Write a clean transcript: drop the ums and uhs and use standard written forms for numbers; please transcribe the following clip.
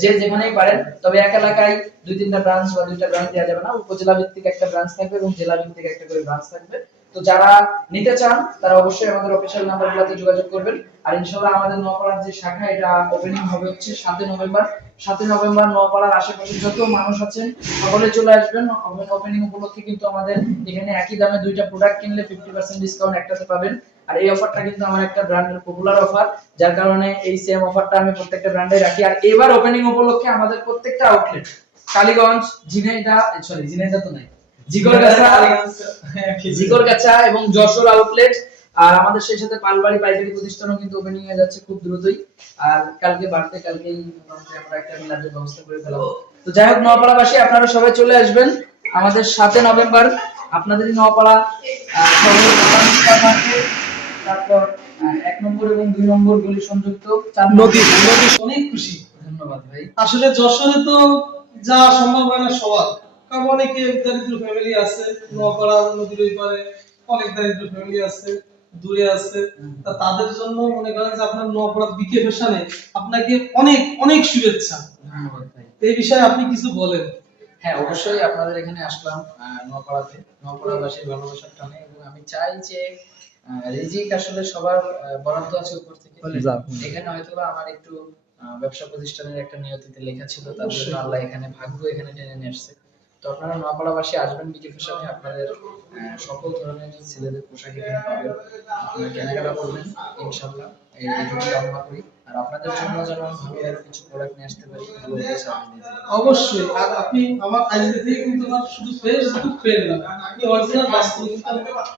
যে যেখানেই পারেন, তবে এক এলাকায় 2-3টা ব্রাঞ্চ বা 2টা ব্রাঞ্চ দেওয়া যাবে না, উপজেলা ভিত্তিক একটা ব্রাঞ্চ থাকবে এবং জেলা ভিত্তিক একটা করে ব্রাঞ্চ থাকবে। তো যারা নিতে চান তারা অবশ্যই আমাদের অফিশিয়াল নাম্বারগুলোতে যোগাযোগ করবেন। আর ইনশাআল্লাহ আমাদের নোয়াপাড়ার যে শাখা, এটা ওপেনিং হবে হচ্ছে 7 নভেম্বর। 7 নভেম্বর নোয়াপাড়ার আশেপাশে যত মানুষ আছেন সকলে চলে আসবেন। ওপেনিং উপলক্ষে কিন্তু আমাদের এখানে একই দামে 2টা প্রোডাক্ট কিনলে 50% ডিসকাউন্ট একটাতে পাবেন। আর এই অফারটা কিন্তু আমার একটা ব্র্যান্ডের পপুলার অফার, যার কারণে এই সেম অফারটা আমি প্রত্যেকটা ব্র্যান্ডে রাখি। আর এবার ওপেনিং উপলক্ষে আমাদের প্রত্যেকটা আউটলেট কালীগঞ্জ, ঝিনাইদহ তো নাই, জিগরগাছা এবং যশোর আউটলেট, আর আমাদের সেই সাথে পালবাড়ি পাইকারি প্রতিষ্ঠানও কিন্তু ওপেনিং হয়ে যাচ্ছে খুব দ্রুতই। আর কালকেই মোটামুটি আমরা একটা মিলাদের ব্যবস্থা করে ফেলাবো। তো যাই হোক, নোয়াপাড়াবাসী আপনারা সবাই চলে আসবেন আমাদের 7 নভেম্বর। আপনাদের নোয়াপাড়া শহরের প্রধান সুপারমার্কেট, তারপর 1 নম্বর এবং 2 নম্বর গলি সংযুক্ত নদী। অনেক খুশি। ধন্যবাদ ভাই। আসলে যশোরে তো যা সম্ভব হয় না সবার, কারণ অনেকে দরিদ্র ফ্যামিলি আছে, নোয়াপাড়া নদীর ওই পারে অনেক দরিদ্র ফ্যামিলি আছে, দূরে আছে। তা তাদের জন্য মনে করেন যে আপনার নোয়াপাড়া বিকে ফ্যাশনে আপনাকে অনেক অনেক শুভেচ্ছা। ধন্যবাদ ভাই। এই বিষয়ে আপনি কিছু বলেন। হ্যাঁ, অবশ্যই আপনাদের এখানে আসলাম নোয়াপাড়াতে, নোয়াপাড়াবাসীর ভালোবাসার টানে, এবং আমি চাই যে রিজিক আসলে সবার বরাদ্দ আছে উপর থেকে। এখানে হয়তোবা আমার একটু ব্যবসা প্রতিষ্ঠানের একটা নিয়তিতে লেখা ছিল, তার জন্য আল্লাহ এখানে ভাগ্য এখানে টেনে নিয়ে আসছে। তো আপনারা নোয়াপাড়াবাসী আসবেন বিকে ফ্যাশনে, আপনাদের সকল ধরনের ছেলেদের পোশাক এখানে পাবেন, আপনারা কেনাকাটা করবেন ইনশাআল্লাহ। এইটুকু কামনা করি। আর আপনাদের জন্য যেন ভালো কিছু প্রোডাক্ট নিয়ে আসতে পারি, ভালো অবশ্যই। আর আপনি আমার আইডি থেকে কিন্তু আমার শুধু ফেসবুক ফ্রেন্ড না, আপনি অরিজিনাল বাস্তব